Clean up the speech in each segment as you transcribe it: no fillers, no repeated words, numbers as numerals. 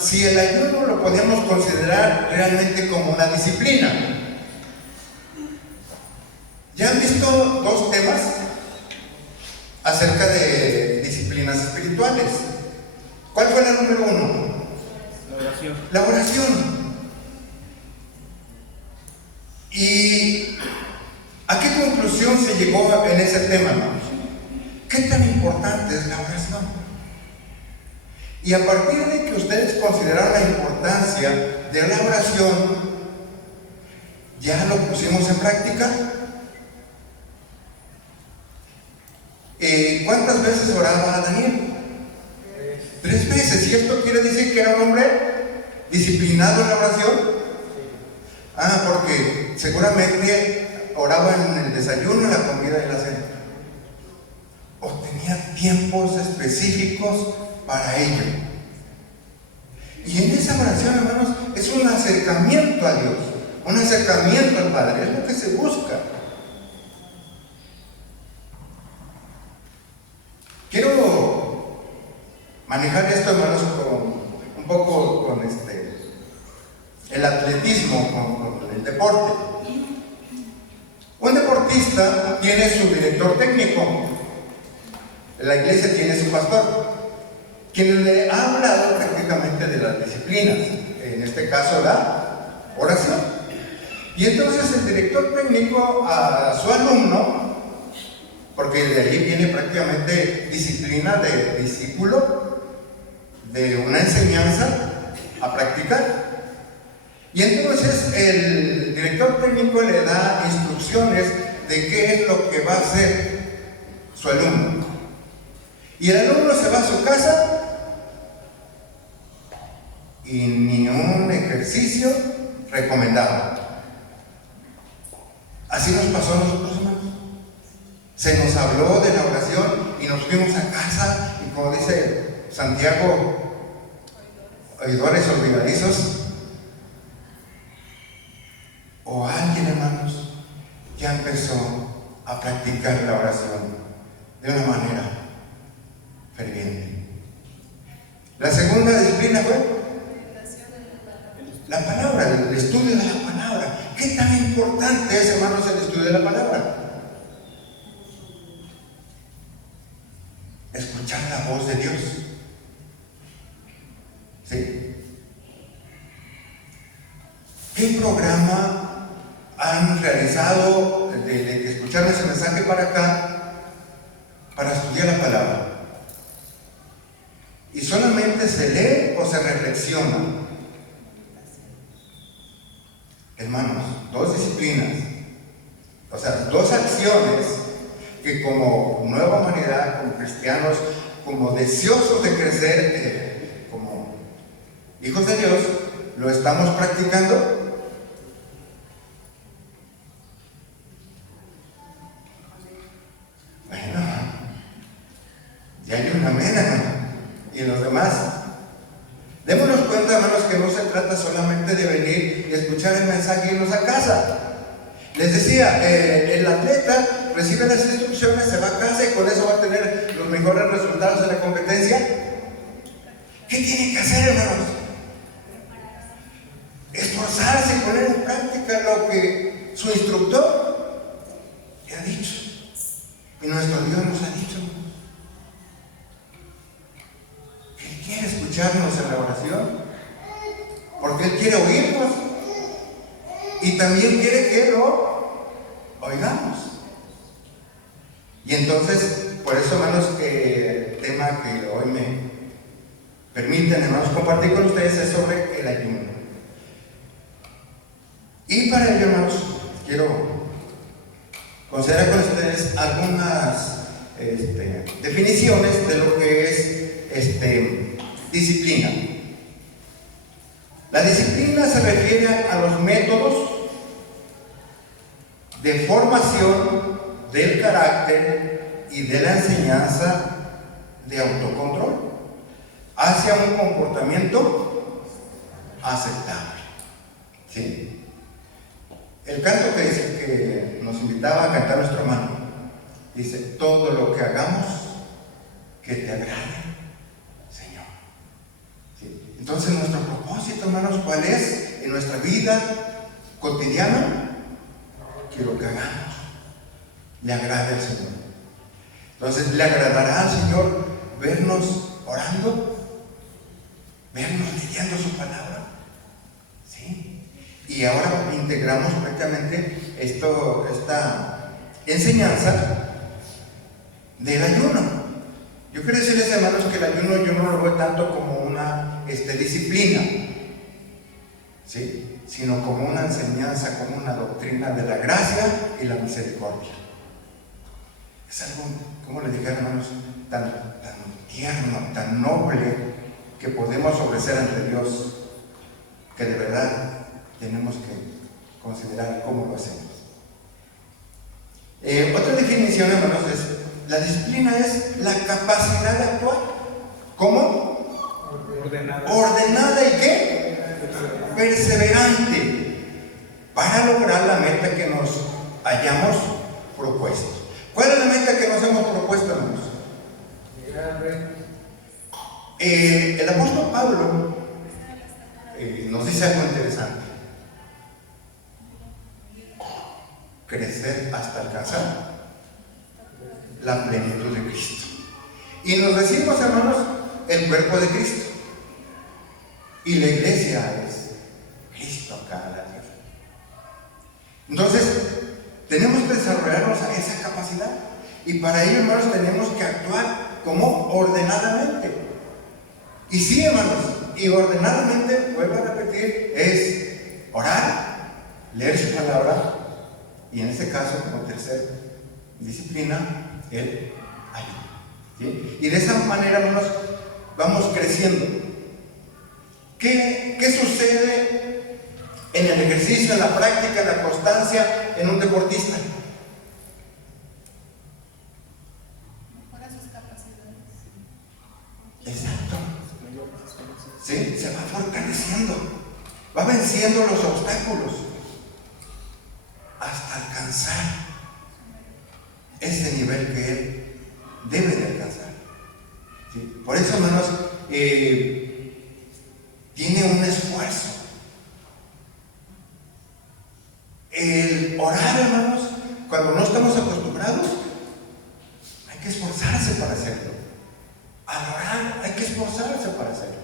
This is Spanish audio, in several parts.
si el ayuno lo podemos considerar realmente como una disciplina. ¿Ya han visto dos temas acerca de disciplinas espirituales? ¿Cuál fue la número uno? La oración. La oración. ¿Y a qué conclusión se llegó en ese tema, hermanos? ¿Qué tan importante es la oración? Y a partir de que ustedes consideraron la importancia de la oración, ¿ya lo pusimos en práctica? ¿Cuántas veces oraba Daniel? 3 veces. ¿Y esto quiere decir que era un hombre disciplinado en la oración? Porque seguramente oraba en el desayuno, en la comida y la cena. O tenía tiempos específicos para ello. Y en esa oración, hermanos, es un acercamiento a Dios, un acercamiento al Padre, es lo que se busca. Quiero manejar esto, hermanos, un poco con el atletismo, con el deporte. Un deportista tiene su director técnico, la iglesia tiene su pastor, quien le ha hablado prácticamente de las disciplinas, en este caso la oración. Y entonces el director técnico a su alumno, porque de ahí viene prácticamente disciplina de discípulo, de una enseñanza a practicar. Y entonces el director técnico le da instrucciones de qué es lo que va a hacer su alumno. Y el alumno se va a su casa y ni un ejercicio recomendado. Así nos pasó a nosotros, hermanos. Se nos habló de la oración y nos fuimos a casa y, como dice Santiago, oidores olvidadizos. O alguien, hermanos, ya empezó a practicar la oración de una manera ferviente. La segunda disciplina fue la palabra, el estudio de la palabra. ¿Qué tan importante es, hermanos, el estudio de la palabra? Escuchar la voz de Dios. ¿Sí? ¿Qué programa han realizado de escuchar ese mensaje para acá para estudiar la palabra? ¿Y solamente se lee o se reflexiona? Hermanos, dos disciplinas, o sea, dos acciones que como nueva humanidad, como cristianos, como deseosos de crecer, como hijos de Dios, lo estamos practicando. Bueno, ya hay una mena, y los demás. Démonos cuenta, hermanos, que no se trata solamente de venir y escuchar el mensaje y irnos a casa. Les decía, el atleta recibe las instrucciones, se va a casa y con eso va a tener los mejores resultados de la competencia. ¿Qué tiene que hacer, hermanos? Esforzarse y poner en práctica lo que su instructor le ha dicho. Y nuestro Dios nos ha dicho que Él quiere escucharnos en la oración, porque Él quiere oírnos y también quiere que lo oigamos. Y entonces, por eso, hermanos, el tema que hoy me permiten, hermanos, compartir con ustedes es sobre el ayuno. Y para ello, hermanos, quiero considerar con ustedes algunas definiciones de lo que es disciplina. La disciplina se refiere a los métodos de formación del carácter y de la enseñanza de autocontrol hacia un comportamiento aceptable. ¿Sí? El canto que nos invitaba a cantar nuestro hermano dice: todo lo que hagamos que te agrade, Señor. ¿Sí? Entonces, nuestro propósito, hermanos, ¿cuál es? En nuestra vida cotidiana, que lo que hagamos le agrade al Señor. Entonces, ¿le agradará al Señor vernos orando? ¿Vernos leyendo su palabra? ¿Sí? Y ahora integramos prácticamente esta enseñanza del ayuno. Yo quiero decirles, hermanos, que el ayuno yo no lo veo tanto como una disciplina, ¿sí? Sino como una enseñanza, como una doctrina de la gracia y la misericordia. Es algo, como les dije, hermanos, tan tierno, tan noble, que podemos ofrecer ante Dios, que de verdad tenemos que considerar cómo lo hacemos. Otra definición, hermanos, es: la disciplina es la capacidad de actuar. ¿Cómo? Ordenada y ¿qué? Perseverante, para lograr la meta que nos hayamos propuesto. ¿Cuál es la meta que nos hemos propuesto, hermanos? El apóstol Pablo nos dice algo interesante: crecer hasta alcanzar la plenitud de Cristo. Y nos decimos, hermanos, el cuerpo de Cristo, y la iglesia es Cristo acá en la tierra. Entonces, tenemos que desarrollarnos a esa capacidad, y para ello, hermanos, tenemos que actuar como ordenadamente. Y sí, hermanos, y ordenadamente, vuelvo a repetir, es orar, leer su palabra, y en este caso, como tercera disciplina, el ayuno. ¿Sí? Y de esa manera, hermanos, vamos creciendo. ¿Qué sucede en el ejercicio, en la práctica, en la constancia, en un deportista? Mejora sus capacidades. Exacto. ¿Sí? Se va fortaleciendo, va venciendo los obstáculos hasta alcanzar ese nivel que él debe de alcanzar. ¿Sí? Por eso, hermanos, tiene un esfuerzo. El orar, hermanos, cuando no estamos acostumbrados, hay que esforzarse para hacerlo. Al orar hay que esforzarse para hacerlo.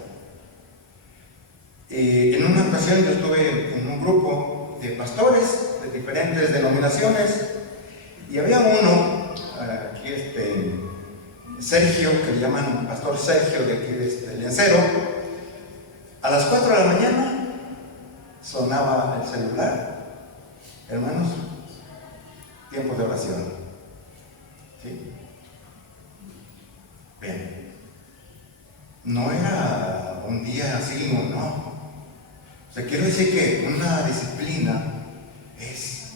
En una ocasión yo estuve en un grupo de pastores de diferentes denominaciones, y había uno, aquí Sergio, que le llaman Pastor Sergio, de aquí de Lencero. A las 4 de la mañana sonaba el celular. Hermanos, tiempo de oración. ¿Sí? Bien. No era un día así o no. O sea, quiero decir que una disciplina es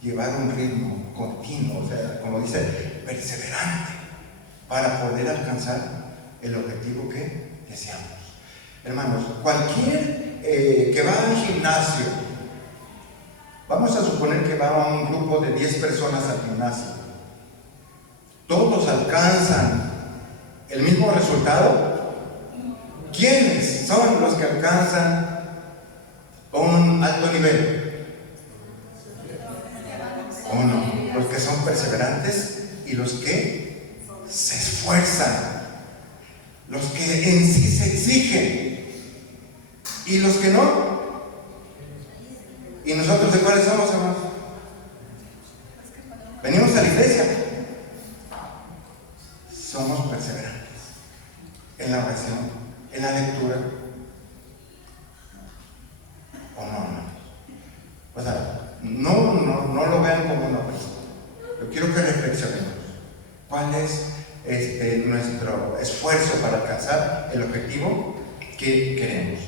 llevar un ritmo continuo, o sea, como dice, perseverante, para poder alcanzar el objetivo que deseamos. Hermanos, cualquier que va al gimnasio, vamos a suponer que va a un grupo de 10 personas al gimnasio, ¿todos alcanzan el mismo resultado? ¿Quiénes son los que alcanzan un alto nivel? Uno, los que son perseverantes y los que se esfuerzan, los que en sí se exigen, y los que no. ¿Y nosotros de cuáles somos, hermanos? Venimos a la iglesia, somos perseverantes en la oración, en la lectura, ¿o no, hermanos? O sea, no lo vean como una persona. Yo quiero que reflexionemos. ¿Cuál es nuestro esfuerzo para alcanzar el objetivo que queremos?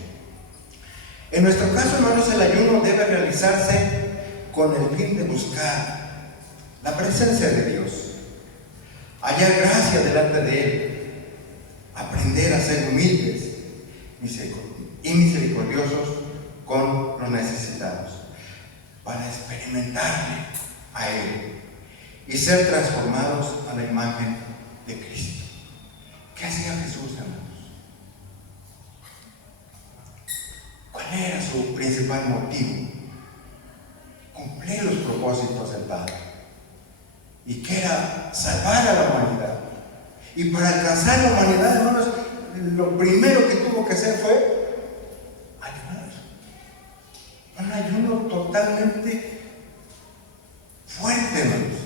En nuestro caso, hermanos, el ayuno debe realizarse con el fin de buscar la presencia de Dios, hallar gracia delante de Él, aprender a ser humildes y misericordiosos con los necesitados, para experimentarle a Él y ser transformados a la imagen de Cristo. ¿Qué hacía Jesús, hermanos? su principal motivo: cumplir los propósitos del Padre, y que era salvar a la humanidad. Y para alcanzar la humanidad, hermanos, lo primero que tuvo que hacer fue ayunar. Un ayuno totalmente fuerte, hermanos,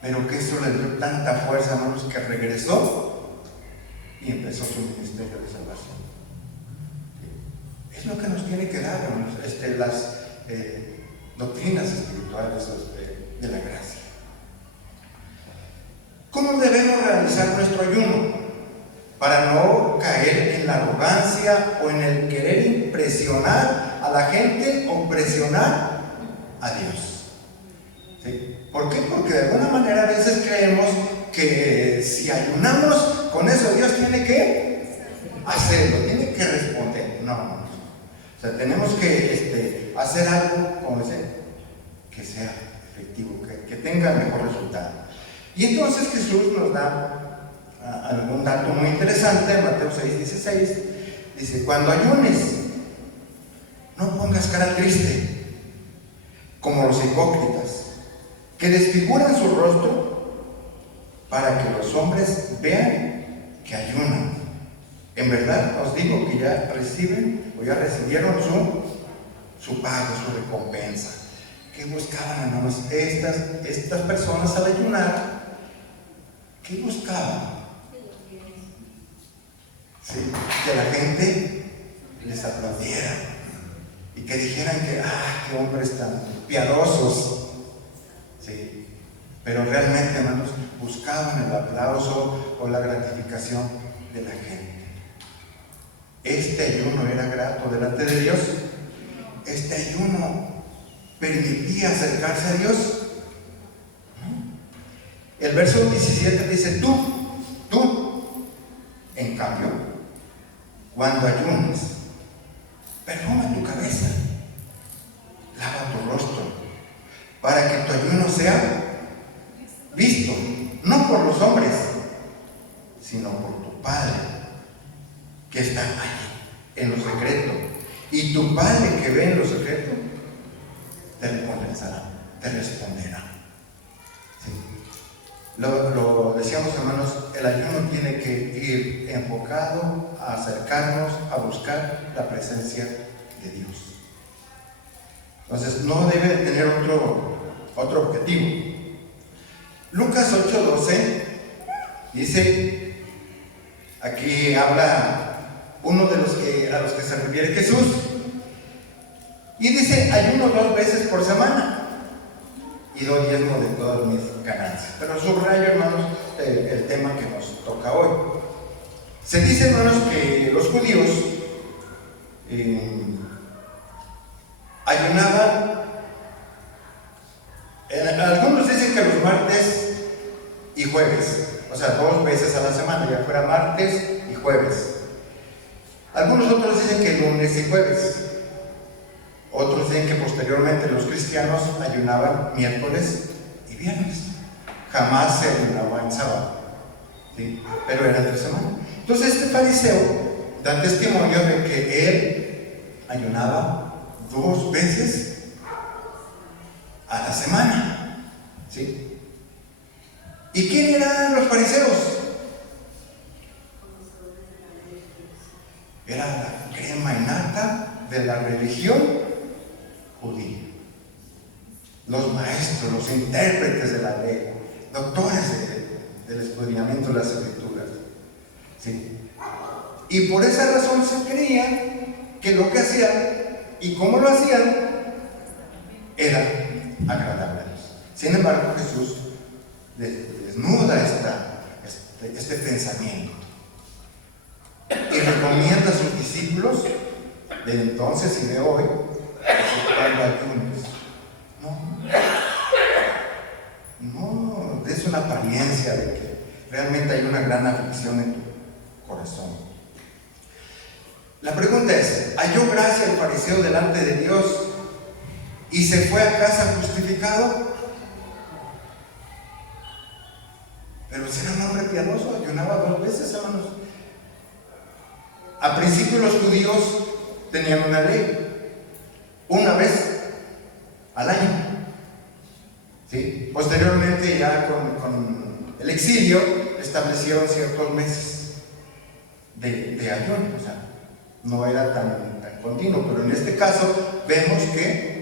pero que eso le dio tanta fuerza, hermanos, que regresó y empezó su ministerio de salvación. Es lo que nos tiene que dar, hermanos, las doctrinas espirituales de la gracia. ¿Cómo debemos realizar nuestro ayuno? Para no caer en la arrogancia o en el querer impresionar a la gente o presionar a Dios. ¿Sí? ¿Por qué? Porque de alguna manera a veces creemos que si ayunamos, con eso Dios tiene que hacerlo, tiene que responder. No. O sea, tenemos que hacer algo como ese, que sea efectivo, que tenga el mejor resultado. Y entonces Jesús nos da algún dato muy interesante en Mateo 6:16. Dice: cuando ayunes, no pongas cara triste, como los hipócritas, que desfiguran su rostro para que los hombres vean que ayunan. En verdad os digo que ya reciben o ya recibieron su pago, su recompensa. ¿Qué buscaban, hermanos, estas personas al ayunar? ¿Qué buscaban? Sí, que la gente les aplaudiera y que dijeran que qué hombres tan piadosos. Sí, pero realmente, hermanos, buscaban el aplauso o la gratificación de la gente. Este ayuno era grato delante de Dios. Este ayuno permitía acercarse a Dios. El verso 17 dice: tú, en cambio, cuando ayunes, perfuma tu cabeza, lava tu rostro, para que tu ayuno sea visto, no por los hombres, sino por tu Padre que está allí, en lo secreto. Y tu Padre que ve en lo secreto, te recompensará, te responderá. ¿Sí? Lo decíamos, hermanos, el ayuno tiene que ir enfocado a acercarnos, a buscar la presencia de Dios. Entonces no debe tener otro objetivo. Lucas 8:12 dice, aquí habla uno de a los que se refiere Jesús, y dice: ayuno 2 veces por semana y doy diezmo de todas mis ganancias. Pero subrayo, hermanos, el tema que nos toca hoy. Se dice, hermanos, que los judíos ayunaban, algunos dicen que los martes y jueves, o sea, 2 veces a la semana, ya fuera martes y jueves. Algunos otros dicen que lunes y jueves. Otros dicen que posteriormente los cristianos ayunaban miércoles y viernes. Jamás se ayunaba en sábado, ¿sí? Pero era entre semana. Entonces este fariseo da testimonio de que él ayunaba 2 veces a la semana, ¿sí? ¿Y quién eran los fariseos? Era la crema innata de la religión judía. Los maestros, los intérpretes de la ley, doctores del escudriñamiento de las escrituras, ¿sí? Y por esa razón se creía que lo que hacían y cómo lo hacían era agradable a Dios. Sin embargo, Jesús desnuda este pensamiento y recomienda a sus discípulos de entonces y de hoy cuando ayunes. No des una apariencia de que realmente hay una gran aflicción en tu corazón. La pregunta es: ¿halló gracia el fariseo delante de Dios y se fue a casa justificado? Pero si era un hombre piadoso, ayunaba 2 veces, hermanos. Al principio los judíos tenían una ley, una vez al año. ¿Sí? Posteriormente, ya con el exilio, establecieron ciertos meses de ayuno, o sea, no era tan continuo, pero en este caso vemos que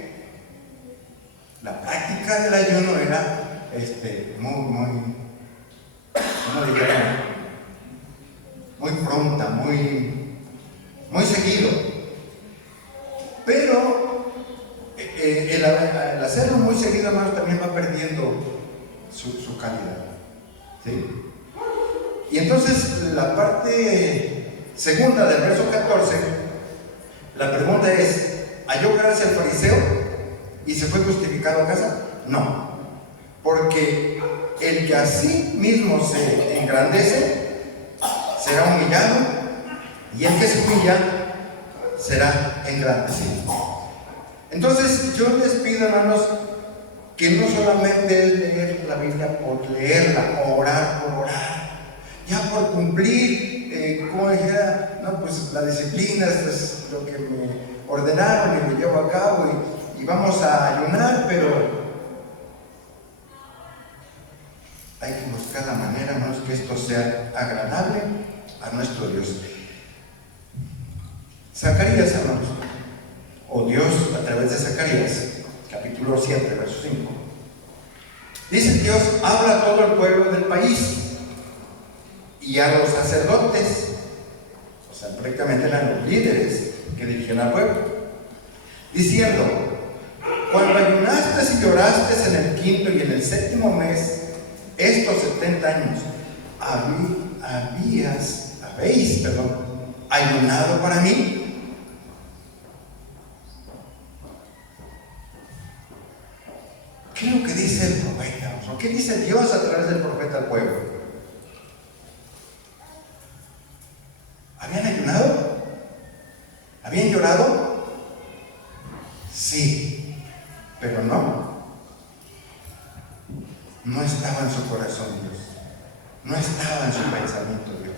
la práctica del ayuno era ¿cómo diría? Muy pronta, muy seguido. Pero el hacerlo muy seguido, hermanos, también va perdiendo su calidad. ¿Sí? Y entonces la parte segunda del verso 14, la pregunta es: ¿halló gracia el fariseo y se fue justificado a casa? No, porque el que a sí mismo se engrandece será humillado, y el que se humilla será engrandecido. Entonces yo les pido, hermanos, que no solamente es leer la Biblia por leerla, o orar por orar, ya por cumplir, como dijera, no, pues la disciplina, esto es lo que me ordenaron y me llevo a cabo, y vamos a ayunar, pero hay que buscar la manera, hermanos, que esto sea agradable a nuestro Dios. Zacarías, hermanos, o Dios a través de Zacarías, capítulo 7, verso 5. Dice: Dios habla a todo el pueblo del país y a los sacerdotes, o sea, prácticamente eran los líderes que dirigían al pueblo, diciendo: cuando ayunaste y lloraste en el quinto y en el séptimo mes, estos 70 años, habéis ayunado para mí. ¿Qué es lo que dice el profeta? ¿O qué dice Dios a través del profeta al pueblo? ¿Habían ayunado? ¿Habían llorado? Sí, pero no estaba en su corazón Dios, no estaba en su pensamiento Dios.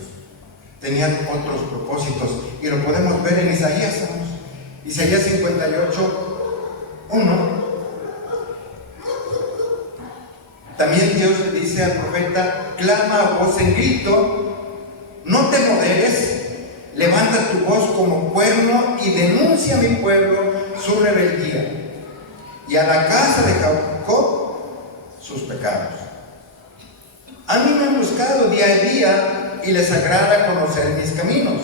Tenían otros propósitos, y lo podemos ver en Isaías, ¿sabes? Isaías 58, 1. También Dios le dice al profeta: clama a voz en grito, no te moderes, levanta tu voz como cuerno y denuncia a mi pueblo su rebeldía, y a la casa de Jacob sus pecados. A mí me han buscado día a día y les agrada conocer mis caminos,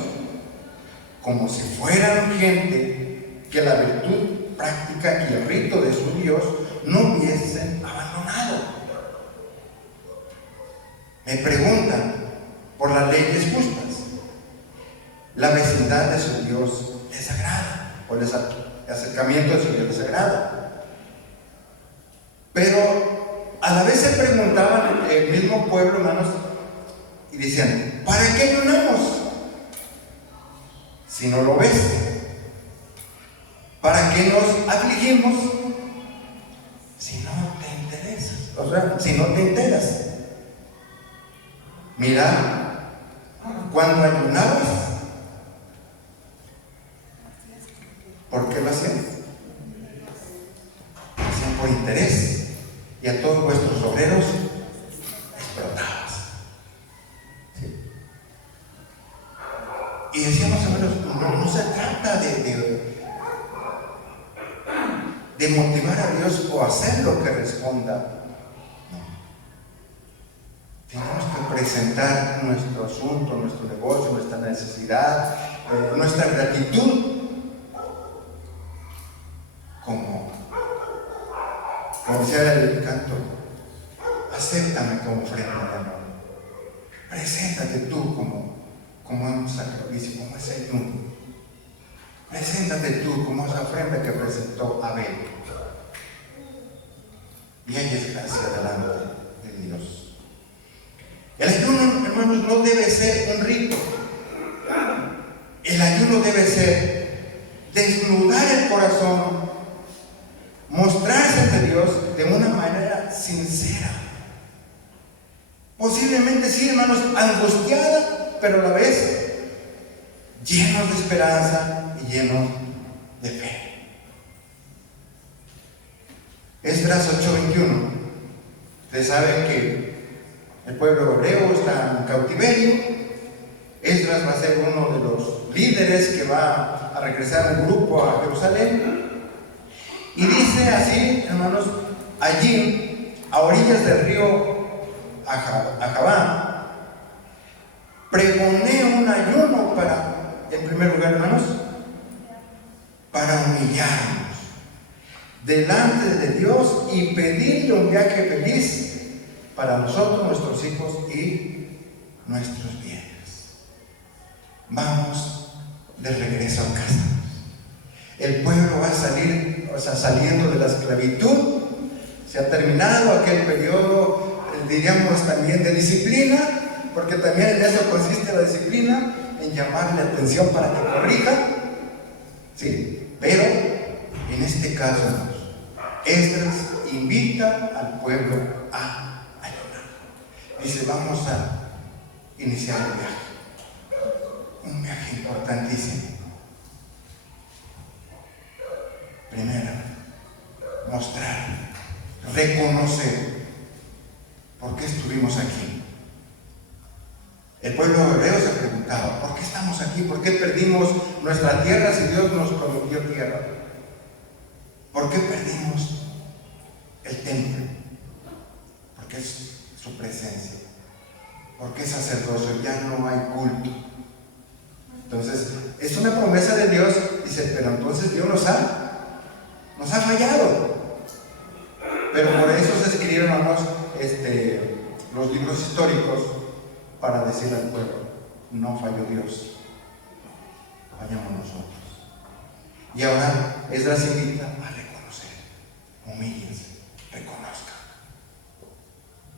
como si fueran gente que la virtud práctica y el rito de su Dios no hubiesen abandonado. Me preguntan por las leyes justas. La vecindad de su Dios les agrada, o el acercamiento de su Dios les agrada. Pero a la vez se preguntaban el mismo pueblo, hermanos, y decían: ¿para qué ayunamos si no lo ves? ¿Para qué nos afligimos si no te interesas? O sea, si no te enteras. Mira, cuando ayunabas, ¿por qué lo hacían? Lo hacían por interés, y a todos vuestros obreros explotabas. ¿Sí? Y decíamos, hermanos, no se trata de motivar a Dios o hacer lo que responda. Tenemos que presentar nuestro asunto, nuestro negocio, nuestra necesidad, nuestra gratitud, como decía el canto: acéptame como ofrenda de amor. Preséntate tú como un sacrificio, como ese ayuno. Preséntate tú como esa ofrenda que presentó Abel. Y ahí es gracia delante de Dios. El ayuno, hermanos, no debe ser un rito. El ayuno debe ser desnudar el corazón, mostrarse ante Dios de una manera sincera. Posiblemente sí, hermanos, angustiada, pero a la vez llenos de esperanza y llenos de fe. Esdras 8:21. Ustedes saben que el pueblo hebreo está en cautiverio. Esdras va a ser uno de los líderes que va a regresar un grupo a Jerusalén. Y dice así, hermanos, allí, a orillas del río Acabá, pregoné un ayuno en primer lugar, hermanos, para humillarnos delante de Dios y pedirle un viaje feliz para nosotros, nuestros hijos y nuestros bienes. Vamos de regreso a casa. El pueblo va a salir, saliendo de la esclavitud. Se ha terminado aquel periodo, diríamos también, de disciplina, porque también en eso consiste la disciplina, en llamarle la atención para que corrija. Sí, pero en este caso, Esdras invita al pueblo a ayunar. Dice, vamos a iniciar el viaje. Un viaje importantísimo. Primero, mostrar, reconocer por qué estuvimos aquí. El pueblo hebreo se preguntaba, ¿por qué estamos aquí? ¿Por qué perdimos nuestra tierra si Dios nos prometió tierra? ¿Por qué perdimos el templo? Porque es su presencia. Porque es sacerdocio, ya no hay culto. Entonces, es una promesa de Dios. Dice, pero entonces Dios nos ha fallado. Pero por eso se escribieron, hermanos, los libros históricos, para decir al pueblo, no falló Dios, fallamos nosotros. Y ahora Esdras invita a reconocer, humíllense, reconozcan.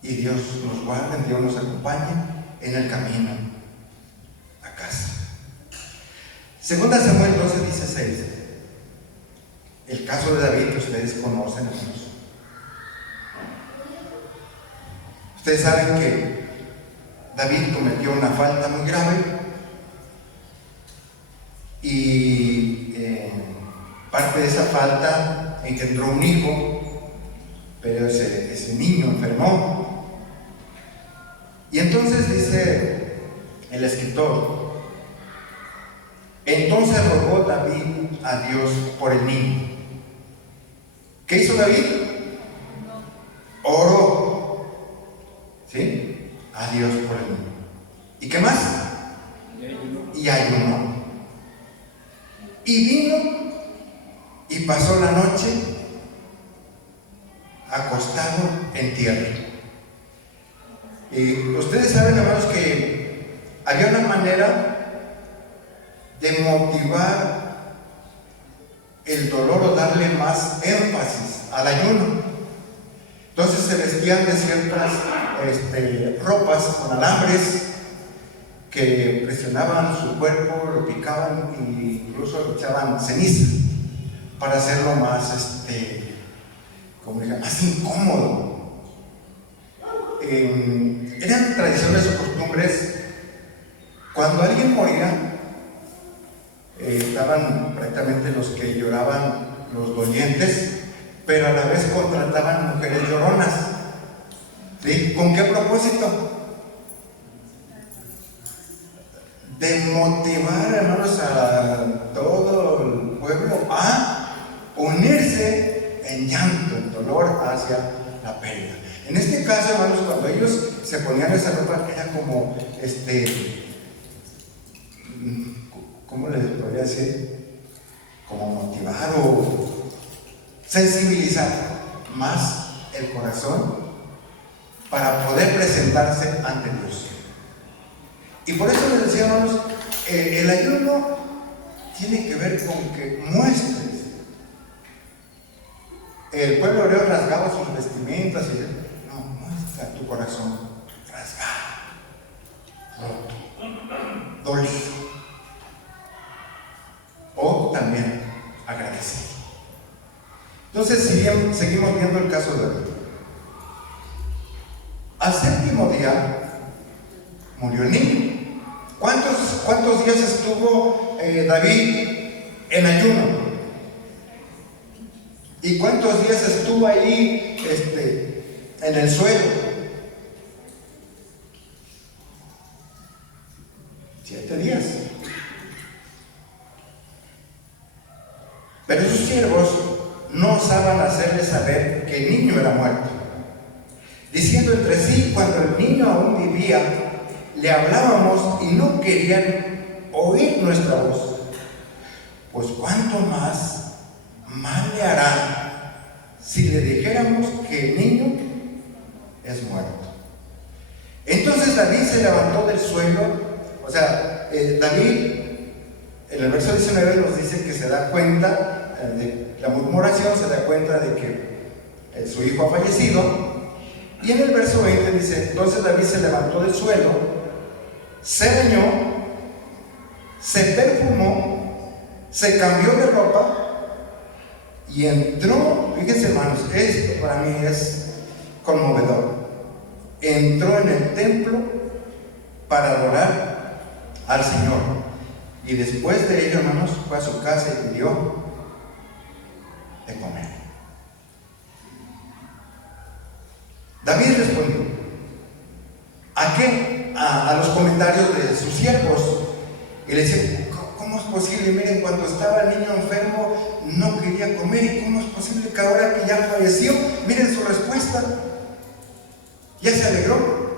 Y Dios nos guarda, Dios nos acompaña en el camino a casa. Segunda Samuel 12:16. El caso de David que ustedes conocen, hermanos. Ustedes saben que David cometió una falta muy grave y parte de esa falta engendró un hijo, pero ese niño enfermó. Y entonces dice el escritor, entonces rogó David a Dios por el niño. ¿Qué hizo David? Oró, ¿sí?, a Dios por el niño. ¿Y qué más? Y ayunó. Y vino y pasó la noche acostado en tierra. Y ustedes saben, hermanos, que había una manera de motivar el dolor o darle más énfasis al ayuno. Entonces se vestían de ciertas ropas con alambres que presionaban su cuerpo, lo picaban e incluso le echaban ceniza para hacerlo más, más incómodo. Eran tradiciones o costumbres. Cuando alguien moría, estaban prácticamente los que lloraban, los dolientes, pero a la vez contrataban mujeres lloronas. ¿Sí? ¿Con qué propósito? De motivar, hermanos, a todo el pueblo a unirse en llanto, en dolor hacia la pérdida. En este caso, hermanos, cuando ellos se ponían esa ropa, era como, ¿cómo les podría decir? Como motivar o sensibilizar más el corazón para poder presentarse ante Dios. Y por eso les decía, hermanos, el ayuno tiene que ver con que muestres. El pueblo hebreo rasgaba sus vestimentas y no, muestra tu corazón rasgado, roto, dolido, o también agradecido. Entonces, seguimos viendo el caso de David. Al séptimo día murió el niño. ¿Cuántos días estuvo David en ayuno? ¿Y cuántos días estuvo ahí en el suelo? 7 días. Pero sus siervos no osaban hacerle saber que el niño era muerto, diciendo entre sí: cuando el niño aún vivía, le hablábamos y no querían oír nuestra voz. Pues cuánto más mal le harán si le dijéramos que el niño es muerto. Entonces David se levantó del suelo. O sea, David en el verso 19 nos dice que se da cuenta de la murmuración, se da cuenta de que su hijo ha fallecido. Y en el verso 20 dice: entonces David se levantó del suelo, se bañó, se perfumó, se cambió de ropa y entró. Fíjense, hermanos, esto para mí es conmovedor. Entró en el templo para adorar al Señor. Y después de ello, hermanos, fue a su casa y pidió de comer. David respondió: ¿a qué? A los comentarios de sus siervos. Y le dice: ¿cómo es posible? Miren, cuando estaba el niño enfermo no quería comer, y ¿cómo es posible que ahora que ya falleció? Miren su respuesta, ya se alegró.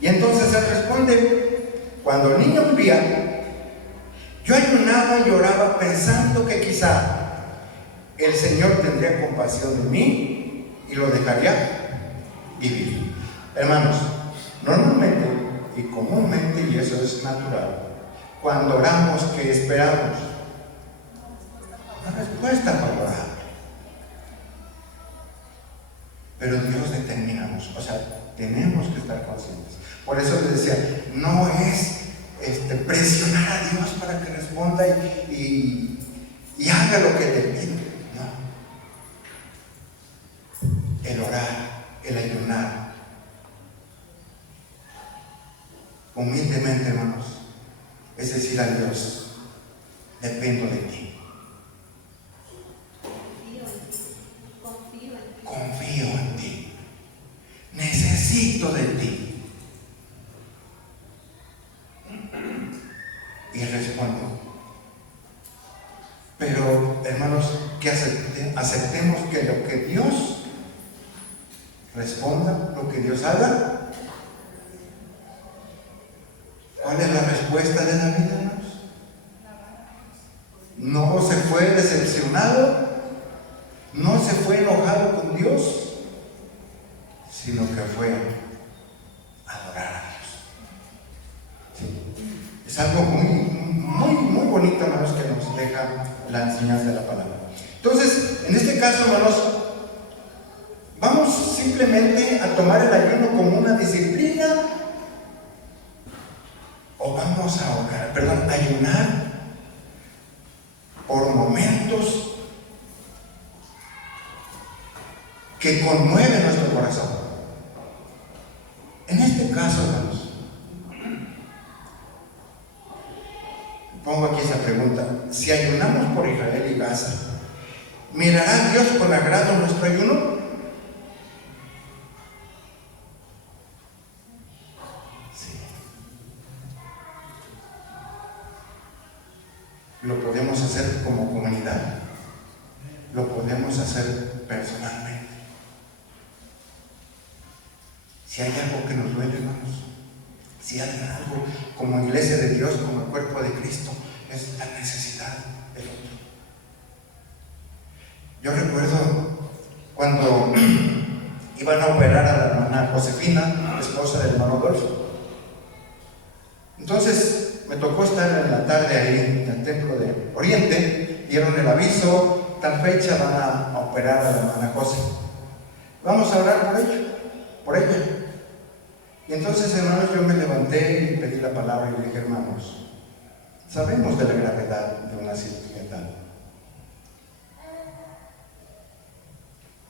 Y entonces él responde: cuando el niño vivía, yo ayunaba y lloraba pensando que quizá el Señor tendría compasión de mí y lo dejaría vivir. Hermanos, normalmente y comúnmente, y eso es natural, cuando oramos, ¿qué esperamos? Una respuesta favorable. Pero Dios determinamos, o sea, tenemos que estar conscientes. Por eso les decía, no es presionar a Dios para que responda y haga lo que le pide. No. El orar, el ayunar, humildemente, hermanos, es decir a Dios: dependo de ti, confío en ti, necesito de ti. Y respondo. Pero, hermanos, que aceptemos que lo que Dios responda, lo que Dios haga. ¿Cuál es la respuesta de David, hermanos? No se fue decepcionado, no se fue enojado con Dios, sino que fue a adorar a Dios. Sí. Es algo muy bonito, hermanos, que nos deja la enseñanza de la palabra. Entonces, en este caso, hermanos, vamos simplemente a tomar el ayuno como una disciplina, o vamos a ayunar por momentos que conmueven nuestro corazón. En este caso, hermanos, pongo aquí esa pregunta: si ayunamos por Israel y Gaza, ¿mirará Dios con agrado nuestro ayuno? Sí. Lo podemos hacer como comunidad, lo podemos hacer personalmente. Si hay algo que nos duele, hermanos, si hay algo como iglesia de Dios, como el cuerpo de Cristo, es la necesidad del otro. Yo recuerdo cuando iban a operar a la hermana Josefina, esposa del hermano Adolfo. Entonces me tocó estar en la tarde ahí en el templo de Oriente. Dieron el aviso: tal fecha van a operar a la hermana José, vamos a orar por ella. Y entonces, hermanos, yo me levanté y pedí la palabra y le dije: hermanos, sabemos de la gravedad de una cirugía tal.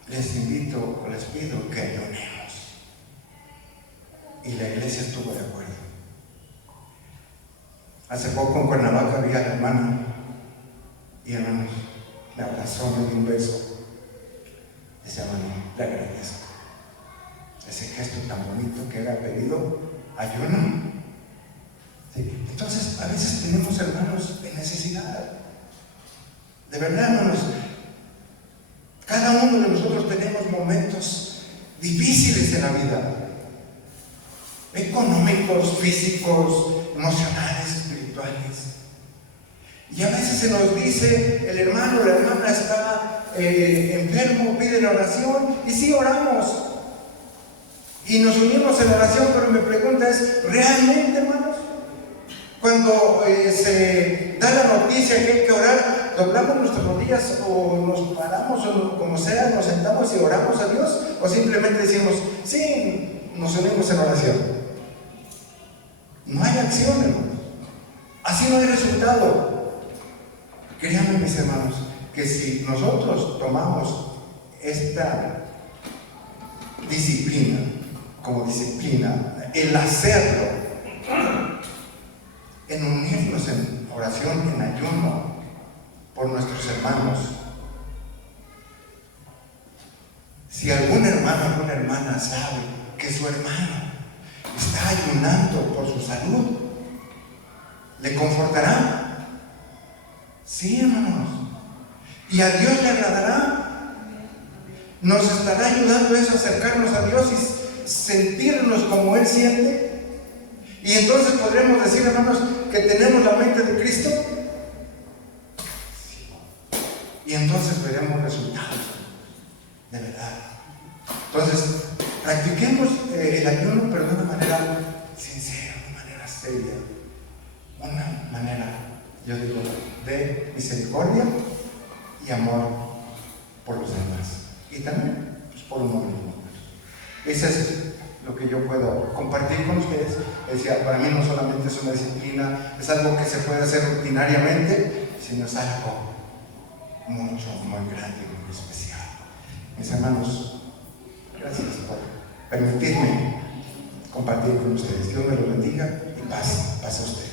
Les invito o les pido que ayunemos. Y la iglesia estuvo de acuerdo. Hace poco en Cuernavaca vi a la hermana y hermanos, me abrazó, me dio un beso. Decía, hermano, le agradezco ese gesto tan bonito que era pedido ayuno. ¿Sí? Entonces, a veces tenemos hermanos en necesidad. De verdad, hermanos, cada uno de nosotros tenemos momentos difíciles en la vida, económicos, físicos, emocionales, espirituales. Y a veces se nos dice, el hermano o la hermana está enfermo, pide la oración, y sí oramos. Y nos unimos en la oración, pero mi pregunta es, ¿realmente, hermanos? Cuando se da la noticia que hay que orar, doblamos nuestras rodillas o nos paramos o como sea, nos sentamos y oramos a Dios, o simplemente decimos, sí, nos unimos en oración. No hay acción, hermanos. Así no hay resultado. Créanme, mis hermanos, que si nosotros tomamos esta disciplina como disciplina, el hacerlo, en unirnos en oración, en ayuno por nuestros hermanos. Si algún hermano o alguna hermana sabe que su hermano está ayunando por su salud, ¿le confortará? Sí, hermanos. ¿Y a Dios le agradará? ¿Nos estará ayudando eso a acercarnos a Dios y sentirnos como Él siente? Y entonces podremos decir, hermanos, que tenemos la mente de Cristo. Y entonces veremos resultados, de verdad. Entonces, practiquemos el ayuno, pero de una manera sincera, de una manera seria, una manera, yo digo, de misericordia y amor por los demás. Y también, pues, por uno mismo. Eso es lo que yo puedo compartir con ustedes. Decía, para mí no solamente es una disciplina, es algo que se puede hacer rutinariamente, sino es algo mucho, muy grande y muy especial. Mis hermanos, gracias por permitirme compartir con ustedes. Dios me lo bendiga y paz a ustedes.